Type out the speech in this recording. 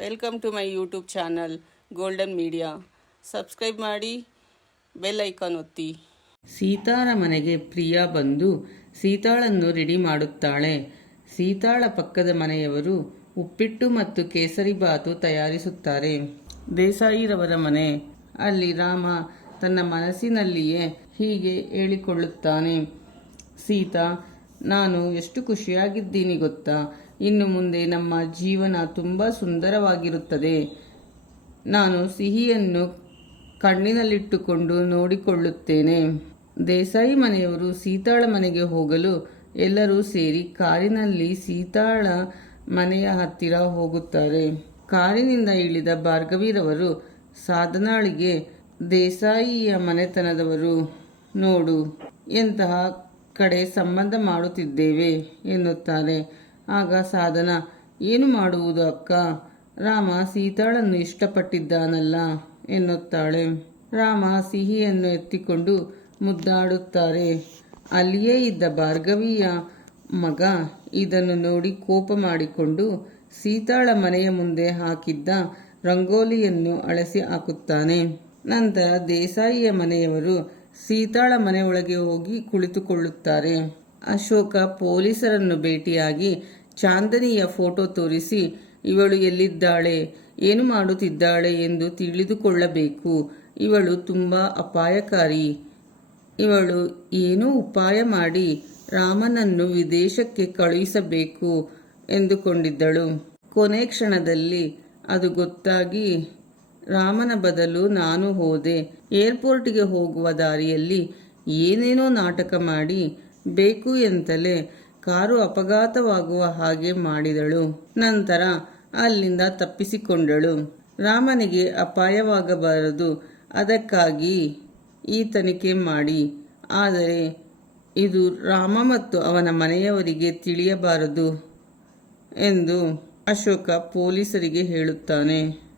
Welcome to my YouTube channel golden media subscribe ಮಾಡಿ bell icon ಒತ್ತಿ. ಸೀತಾರ ಮನೆಗೆ ಪ್ರಿಯಾ ಬಂದು ಸೀತಾಳನ್ನು ರೆಡಿ ಮಾಡುತ್ತಾಳೆ. ಸೀತಾಳ ಪಕ್ಕದ ಮನೆಯವರು ಉಪ್ಪಿಟ್ಟು ಮತ್ತು ಕೇಸರಿ ಬಾತು ತಯಾರಿಸುತ್ತಾರೆ. ದೇಸಾಯಿರವರ ಮನೆ. ಅಲ್ಲಿ ರಾಮ ತನ್ನ ಮನಸ್ಸಿನಲ್ಲಿಯೇ ಹೀಗೆ ಹೇಳಿಕೊಳ್ಳುತ್ತಾನೆ. ಸೀತಾ ನಾನು ಎಷ್ಟು ಖುಷಿಯಾಗಿದ್ದೀನಿ ಗೊತ್ತಾ? ಇನ್ನು ಮುಂದೆ ನಮ್ಮ ಜೀವನ ತುಂಬ ಸುಂದರವಾಗಿರುತ್ತದೆ. ನಾನು ಸಿಹಿಯನ್ನು ಕಣ್ಣಿನಲ್ಲಿಟ್ಟುಕೊಂಡು ನೋಡಿಕೊಳ್ಳುತ್ತೇನೆ. ದೇಸಾಯಿ ಮನೆಯವರು ಸೀತಾಳ ಮನೆಗೆ ಹೋಗಲು ಎಲ್ಲರೂ ಸೇರಿ ಕಾರಿನಲ್ಲಿ ಸೀತಾಳ ಮನೆಯ ಹತ್ತಿರ ಹೋಗುತ್ತಾರೆ. ಕಾರಿನಿಂದ ಇಳಿದ ಭಾರ್ಗವೀರವರು ಸಾಧನಾಳಿಗೆ, ದೇಸಾಯಿಯ ಮನೆತನದವರು, ನೋಡು, ಎಂತಹ ಕಡೆ ಸಂಬಂಧ ಮಾಡುತ್ತಿದ್ದೇವೆ ಎನ್ನುತ್ತಾರೆ. ಆಗ ಸಾಧನ, ಏನು ಮಾಡುವುದು ಅಕ್ಕ? ರಾಮ ಸೀತಾಳನ್ನು ಇಷ್ಟಪಟ್ಟಿದ್ದಾನಲ್ಲ? ಎನ್ನುತ್ತಾಳೆ. ರಾಮ ಸಿಹಿಯನ್ನು ಎತ್ತಿಕೊಂಡು ಮುದ್ದಾಡುತ್ತಾರೆ. ಅಲ್ಲಿಯೇ ಇದ್ದ ಭಾರ್ಗವಿಯ ಮಗ ಇದನ್ನು ನೋಡಿ ಕೋಪ ಮಾಡಿಕೊಂಡು ಸೀತಾಳ ಮನೆಯ ಮುಂದೆ ಹಾಕಿದ್ದ ರಂಗೋಲಿಯನ್ನು ಅಳಸಿ ಹಾಕುತ್ತಾನೆ. ನಂತರ ದೇಸಾಯಿಯ ಮನೆಯವರು ಸೀತಾಳ ಮನೆಯೊಳಗೆ ಹೋಗಿ ಕುಳಿತುಕೊಳ್ಳುತ್ತಾರೆ. ಅಶೋಕ ಪೊಲೀಸರನ್ನು ಭೇಟಿಯಾಗಿ ಚಾಂದನಿಯ ಫೋಟೋ ತೋರಿಸಿ, ಇವಳು ಎಲ್ಲಿದ್ದಾಳೆ? ಏನು ಮಾಡುತ್ತಿದ್ದಾಳೆ? ಎಂದು ತಿಳಿದುಕೊಳ್ಳಬೇಕು. ಇವಳು ತುಂಬ ಅಪಾಯಕಾರಿ. ಇವಳು ಏನೋ ಉಪಾಯ ಮಾಡಿ ರಾಮನನ್ನು ವಿದೇಶಕ್ಕೆ ಕಳುಹಿಸಬೇಕು ಎಂದುಕೊಂಡಿದ್ದಳು. ಕೊನೆ ಕ್ಷಣದಲ್ಲಿ ಅದು ಗೊತ್ತಾಗಿ ರಾಮನ ಬದಲು ನಾನು ಹೋದೆ. ಏರ್ಪೋರ್ಟ್ಗೆ ಹೋಗುವ ದಾರಿಯಲ್ಲಿ ಏನೇನೋ ನಾಟಕ ಮಾಡಿ ಬೇಕು ಎಂತಲೇ ಕಾರು ಅಪಘಾತವಾಗುವ ಹಾಗೆ ಮಾಡಿದಳು. ನಂತರ ಅಲ್ಲಿಂದ ತಪ್ಪಿಸಿಕೊಂಡಳು. ರಾಮನಿಗೆ ಅಪಾಯವಾಗಬಾರದು. ಅದಕ್ಕಾಗಿ ಈ ತನಿಖೆ ಮಾಡಿ. ಆದರೆ ಇದು ರಾಮ ಮತ್ತು ಅವನ ಮನೆಯವರಿಗೆ ತಿಳಿಯಬಾರದು ಎಂದು ಅಶೋಕ ಪೊಲೀಸರಿಗೆ ಹೇಳುತ್ತಾನೆ.